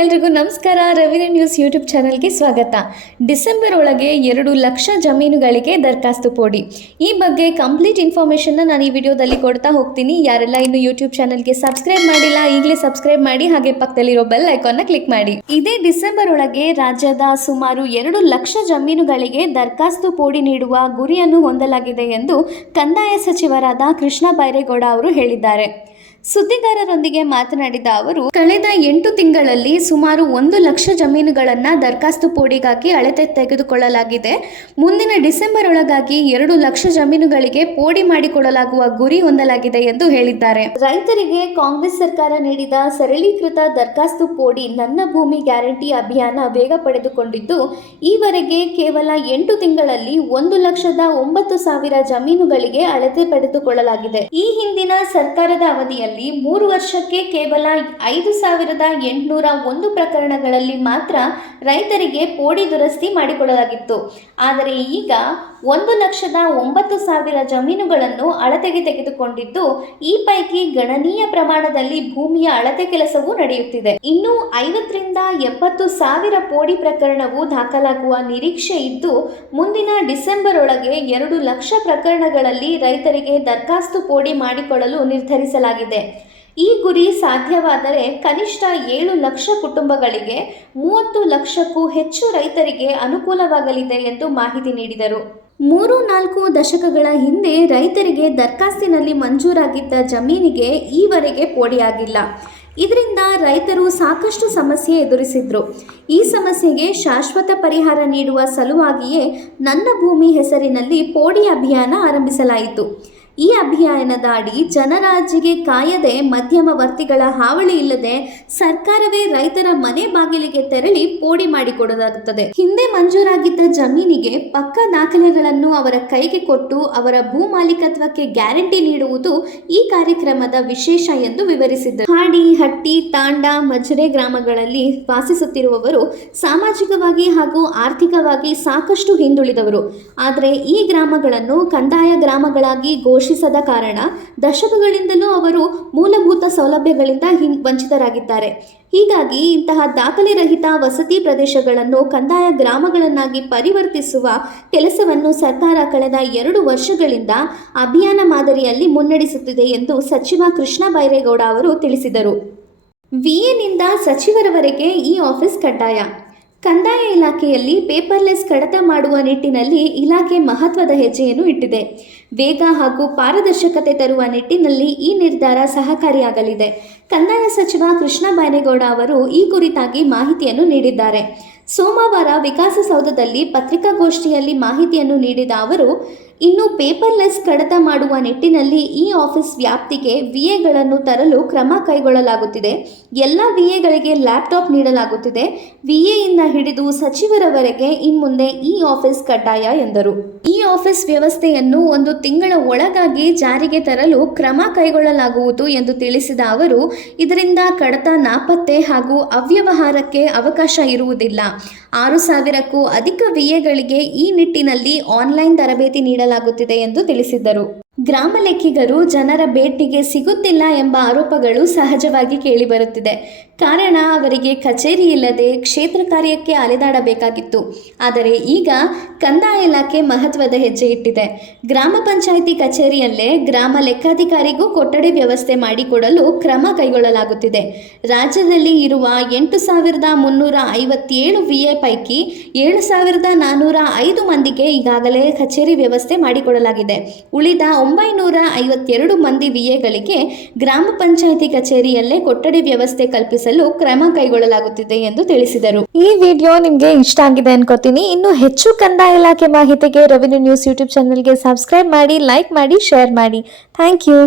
ಎಲ್ರಿಗೂ ನಮಸ್ಕಾರ. Revenue news YouTube ಚಾನಲ್ಗೆ ಸ್ವಾಗತ. ಡಿಸೆಂಬರ್ ಒಳಗೆ 2 ಲಕ್ಷ ಜಮೀನುಗಳಿಗೆ ದರಖಾಸ್ತು ಕೊಡಿ. ಈ ಬಗ್ಗೆ ಕಂಪ್ಲೀಟ್ ಇನ್ಫಾರ್ಮೇಷನ್ನ ನಾನು ಈ ವಿಡಿಯೋದಲ್ಲಿ ಕೊಡ್ತಾ ಹೋಗ್ತೀನಿ. ಯಾರೆಲ್ಲ ಇನ್ನು ಯೂಟ್ಯೂಬ್ ಚಾನಲ್ಗೆ ಸಬ್ಸ್ಕ್ರೈಬ್ ಮಾಡಿಲ್ಲ ಈಗಲೇ ಸಬ್ಸ್ಕ್ರೈಬ್ ಮಾಡಿ, ಹಾಗೆ ಪಕ್ಕದಲ್ಲಿರೋ ಬೆಲ್ ಐಕಾನ್ನ ಕ್ಲಿಕ್ ಮಾಡಿ. ಇದೇ ಡಿಸೆಂಬರ್ ಒಳಗೆ ರಾಜ್ಯದ ಸುಮಾರು 2 ಲಕ್ಷ ಜಮೀನುಗಳಿಗೆ ದರಖಾಸ್ತು ಪೋಡಿ ನೀಡುವ ಗುರಿಯನ್ನು ಹೊಂದಲಾಗಿದೆ ಎಂದು ಕಂದಾಯ ಸಚಿವರಾದ ಕೃಷ್ಣ ಬೈರೇಗೌಡ ಅವರು ಹೇಳಿದ್ದಾರೆ. ಸುದ್ದಿಗಾರರೊಂದಿಗೆ ಮಾತನಾಡಿದ ಅವರು, ಕಳೆದ 8 ತಿಂಗಳಲ್ಲಿ ಸುಮಾರು 1 ಲಕ್ಷ ಜಮೀನುಗಳನ್ನು ದರಖಾಸ್ತು ಪೋಡಿಗಾಗಿ ಅಳತೆ ತೆಗೆದುಕೊಳ್ಳಲಾಗಿದೆ. ಮುಂದಿನ ಡಿಸೆಂಬರ್ ಒಳಗಾಗಿ 2 ಲಕ್ಷ ಜಮೀನುಗಳಿಗೆ ಪೋಡಿ ಮಾಡಿಕೊಡಲಾಗುವ ಗುರಿ ಹೊಂದಲಾಗಿದೆ ಎಂದು ಹೇಳಿದ್ದಾರೆ. ರೈತರಿಗೆ ಕಾಂಗ್ರೆಸ್ ಸರ್ಕಾರ ನೀಡಿದ ಸರಳೀಕೃತ ದರಖಾಸ್ತು ಪೋಡಿ ನನ್ನ ಭೂಮಿ ಗ್ಯಾರಂಟಿ ಅಭಿಯಾನ ವೇಗ ಪಡೆದುಕೊಂಡಿದ್ದು, ಈವರೆಗೆ ಕೇವಲ 8 ತಿಂಗಳಲ್ಲಿ 1,09,000 ಜಮೀನುಗಳಿಗೆ ಅಳತೆ ಪಡೆದುಕೊಳ್ಳಲಾಗಿದೆ. ಈ ಹಿಂದಿನ ಸರ್ಕಾರದ ಅವಧಿಯಲ್ಲಿ 3 ವರ್ಷಕ್ಕೆ ಕೇವಲ 5,801 ಪ್ರಕರಣಗಳಲ್ಲಿ ಮಾತ್ರ ರೈತರಿಗೆ ಪೋಡಿ ದುರಸ್ತಿ ಮಾಡಿಕೊಡಲಾಗಿತ್ತು. ಆದರೆ ಈಗ 1,09,000 ಜಮೀನುಗಳನ್ನು ಅಳತೆಗೆ ತೆಗೆದುಕೊಂಡಿದ್ದು, ಈ ಪೈಕಿ ಗಣನೀಯ ಪ್ರಮಾಣದಲ್ಲಿ ಭೂಮಿಯ ಅಳತೆ ಕೆಲಸವೂ ನಡೆಯುತ್ತಿದೆ. ಇನ್ನು 50ರಿಂದ 70,000 ಪೋಡಿ ಪ್ರಕರಣವು ದಾಖಲಾಗುವ ನಿರೀಕ್ಷೆ ಇದ್ದು, ಮುಂದಿನ ಡಿಸೆಂಬರ್ ಒಳಗೆ 2 ಲಕ್ಷ ಪ್ರಕರಣಗಳಲ್ಲಿ ರೈತರಿಗೆ ದರಖಾಸ್ತು ಪೋಡಿ ಮಾಡಿಕೊಳ್ಳಲು ನಿರ್ಧರಿಸಲಾಗಿದೆ. ಈ ಗುರಿ ಸಾಧ್ಯವಾದರೆ ಕನಿಷ್ಠ 7 ಲಕ್ಷ ಕುಟುಂಬಗಳಿಗೆ 30 ಲಕ್ಷಕ್ಕೂ ಹೆಚ್ಚು ರೈತರಿಗೆ ಅನುಕೂಲವಾಗಲಿದೆ ಎಂದು ಮಾಹಿತಿ ನೀಡಿದರು. 3-4 ದಶಕಗಳ ಹಿಂದೆ ರೈತರಿಗೆ ದರಖಾಸ್ತಿನಲ್ಲಿ ಮಂಜೂರಾಗಿದ್ದ ಜಮೀನಿಗೆ ಈವರೆಗೆ ಪೋಡಿಯಾಗಿಲ್ಲ. ಇದರಿಂದ ರೈತರು ಸಾಕಷ್ಟು ಸಮಸ್ಯೆ ಎದುರಿಸಿದ್ರು. ಈ ಸಮಸ್ಯೆಗೆ ಶಾಶ್ವತ ಪರಿಹಾರ ನೀಡುವ ಸಲುವಾಗಿಯೇ ನನ್ನ ಭೂಮಿ ಹೆಸರಿನಲ್ಲಿ ಪೋಡಿ ಅಭಿಯಾನ ಆರಂಭಿಸಲಾಯಿತು. ಈ ಅಭಿಯಾನದ ಅಡಿ ಜನರಾಜಿಗೆ ಕಾಯದೆ, ಮಧ್ಯಮವರ್ತಿಗಳ ಹಾವಳಿ ಇಲ್ಲದೆ ಸರ್ಕಾರವೇ ರೈತರ ಮನೆ ಬಾಗಿಲಿಗೆ ತೆರಳಿ ಪೋಡಿ ಮಾಡಿಕೊಡಲಾಗುತ್ತದೆ. ಹಿಂದೆ ಮಂಜೂರಾಗಿದ್ದ ಜಮೀನಿಗೆ ಪಕ್ಕಾ ದಾಖಲೆಗಳನ್ನು ಅವರ ಕೈಗೆ ಕೊಟ್ಟು ಅವರ ಭೂ ಮಾಲೀಕತ್ವಕ್ಕೆ ಗ್ಯಾರಂಟಿ ನೀಡುವುದು ಈ ಕಾರ್ಯಕ್ರಮದ ವಿಶೇಷ ಎಂದು ವಿವರಿಸಿದ್ದರು. ಹಾಡಿ, ಹಟ್ಟಿ, ತಾಂಡ, ಮಜರೆ ಗ್ರಾಮಗಳಲ್ಲಿ ವಾಸಿಸುತ್ತಿರುವವರು ಸಾಮಾಜಿಕವಾಗಿ ಹಾಗೂ ಆರ್ಥಿಕವಾಗಿ ಸಾಕಷ್ಟು ಹಿಂದುಳಿದವರು. ಆದರೆ ಈ ಗ್ರಾಮಗಳನ್ನು ಕಂದಾಯ ಗ್ರಾಮಗಳಾಗಿ ಘೋಷಿಸದ ಕಾರಣ ದಶಕಗಳಿಂದಲೂ ಅವರು ಮೂಲಭೂತ ಸೌಲಭ್ಯಗಳಿಂದ ವಂಚಿತರಾಗಿದ್ದಾರೆ. ಹೀಗಾಗಿ ಇಂತಹ ದಾಖಲೆ ರಹಿತ ವಸತಿ ಪ್ರದೇಶಗಳನ್ನು ಕಂದಾಯ ಗ್ರಾಮಗಳನ್ನಾಗಿ ಪರಿವರ್ತಿಸುವ ಕೆಲಸವನ್ನು ಸರ್ಕಾರ ಕಳೆದ 2 ವರ್ಷಗಳಿಂದ ಅಭಿಯಾನ ಮಾದರಿಯಲ್ಲಿ ಮುನ್ನಡೆಸುತ್ತಿದೆ ಎಂದು ಸಚಿವ ಕೃಷ್ಣ ಬೈರೇಗೌಡ ಅವರು ತಿಳಿಸಿದರು. ವಿಎನಿಂದ ಸಚಿವರವರೆಗೆ ಈ ಆಫೀಸ್ ಕಡ್ಡಾಯ. ಕಂದಾಯ ಇಲಾಖೆಯಲ್ಲಿ ಪೇಪರ್ಲೆಸ್ ಕಡತ ಮಾಡುವ ನಿಟ್ಟಿನಲ್ಲಿ ಇಲಾಖೆ ಮಹತ್ವದ ಹೆಜ್ಜೆಯನ್ನು ಇಟ್ಟಿದೆ. ವೇಗ ಹಾಗೂ ಪಾರದರ್ಶಕತೆ ತರುವ ನಿಟ್ಟಿನಲ್ಲಿ ಈ ನಿರ್ಧಾರ ಸಹಕಾರಿಯಾಗಲಿದೆ. ಕಂದಾಯ ಸಚಿವ ಕೃಷ್ಣ ಬೈರೇಗೌಡ ಅವರು ಈ ಕುರಿತಾಗಿ ಮಾಹಿತಿಯನ್ನು ನೀಡಿದ್ದಾರೆ. ಸೋಮವಾರ ವಿಕಾಸಸೌಧದಲ್ಲಿ ಪತ್ರಿಕಾಗೋಷ್ಠಿಯಲ್ಲಿ ಮಾಹಿತಿಯನ್ನು ನೀಡಿದ ಅವರು, ಇನ್ನು ಪೇಪರ್ಲೆಸ್ ಕಡತ ಮಾಡುವ ನಿಟ್ಟಿನಲ್ಲಿ ಈ ಆಫೀಸ್ ವ್ಯಾಪ್ತಿಗೆ ವಿಎಗಳನ್ನು ತರಲು ಕ್ರಮ ಕೈಗೊಳ್ಳಲಾಗುತ್ತಿದೆ. ಎಲ್ಲ ವಿಎಗಳಿಗೆ ಲ್ಯಾಪ್ಟಾಪ್ ನೀಡಲಾಗುತ್ತಿದೆ. ವಿಎಯಿಂದ ಹಿಡಿದು ಸಚಿವರವರೆಗೆ ಇನ್ಮುಂದೆ ಈ ಆಫೀಸ್ ಕಡ್ಡಾಯ ಎಂದರು. ಈ ಆಫೀಸ್ ವ್ಯವಸ್ಥೆಯನ್ನು 1 ತಿಂಗಳ ಒಳಗಾಗಿ ಜಾರಿಗೆ ತರಲು ಕ್ರಮ ಕೈಗೊಳ್ಳಲಾಗುವುದು ಎಂದು ತಿಳಿಸಿದ ಅವರು, ಇದರಿಂದ ಕಡತ ನಾಪತ್ತೆ ಹಾಗೂ ಅವ್ಯವಹಾರಕ್ಕೆ ಅವಕಾಶ ಇರುವುದಿಲ್ಲ. 6,000ಕ್ಕೂ ಅಧಿಕ ವಿಎಗಳಿಗೆ ಈ ನಿಟ್ಟಿನಲ್ಲಿ ಆನ್ಲೈನ್ ತರಬೇತಿ ನೀಡಲಾಗುತ್ತಿದೆ ಎಂದು ತಿಳಿಸಿದ್ದರು. ಗ್ರಾಮ ಲೆಕ್ಕಿಗರು ಜನರ ಭೇಟಿಗೆ ಸಿಗುತ್ತಿಲ್ಲ ಎಂಬ ಆರೋಪಗಳು ಸಹಜವಾಗಿ ಕೇಳಿಬರುತ್ತಿದೆ. ಕಾರಣ, ಅವರಿಗೆ ಕಚೇರಿ ಇಲ್ಲದೆ ಕ್ಷೇತ್ರ ಕಾರ್ಯಕ್ಕೆ ಅಲೆದಾಡಬೇಕಾಗಿತ್ತು. ಆದರೆ ಈಗ ಕಂದಾಯ ಇಲಾಖೆ ಮಹತ್ವದ ಹೆಜ್ಜೆ ಇಟ್ಟಿದೆ. ಗ್ರಾಮ ಪಂಚಾಯಿತಿ ಕಚೇರಿಯಲ್ಲೇ ಗ್ರಾಮ ಲೆಕ್ಕಾಧಿಕಾರಿಗೂ ಕೊಠಡಿ ವ್ಯವಸ್ಥೆ ಮಾಡಿಕೊಡಲು ಕ್ರಮ ಕೈಗೊಳ್ಳಲಾಗುತ್ತಿದೆ. ರಾಜ್ಯದಲ್ಲಿ ಇರುವ 8,357 ವಿಎ ಪೈಕಿ 7,405 ಮಂದಿಗೆ ಈಗಾಗಲೇ ಕಚೇರಿ ವ್ಯವಸ್ಥೆ ಮಾಡಿಕೊಡಲಾಗಿದೆ. ಉಳಿದ 952 ಮಂದಿ ವಿಎಗಳಿಗೆ ಗ್ರಾಮ ಪಂಚಾಯಿತಿ ಕಚೇರಿಯಲ್ಲೇ ಕೊಠಡಿ ವ್ಯವಸ್ಥೆ ಕಲ್ಪಿಸಲು ಕ್ರಮ ಕೈಗೊಳ್ಳಲಾಗುತ್ತಿದೆ ಎಂದು ತಿಳಿಸಿದರು. ಈ ವಿಡಿಯೋ ನಿಮಗೆ ಇಷ್ಟ ಆಗಿದೆ ಅನ್ಕೋತೀನಿ. ಇನ್ನು ಹೆಚ್ಚು ಕಂದಾಯ ಇಲಾಖೆ ಮಾಹಿತಿಗೆ ರೆವಿನ್ಯೂ ನ್ಯೂಸ್ ಯೂಟ್ಯೂಬ್ ಚಾನಲ್ಗೆ ಸಬ್ಸ್ಕ್ರೈಬ್ ಮಾಡಿ, ಲೈಕ್ ಮಾಡಿ, ಶೇರ್ ಮಾಡಿ. Thank you.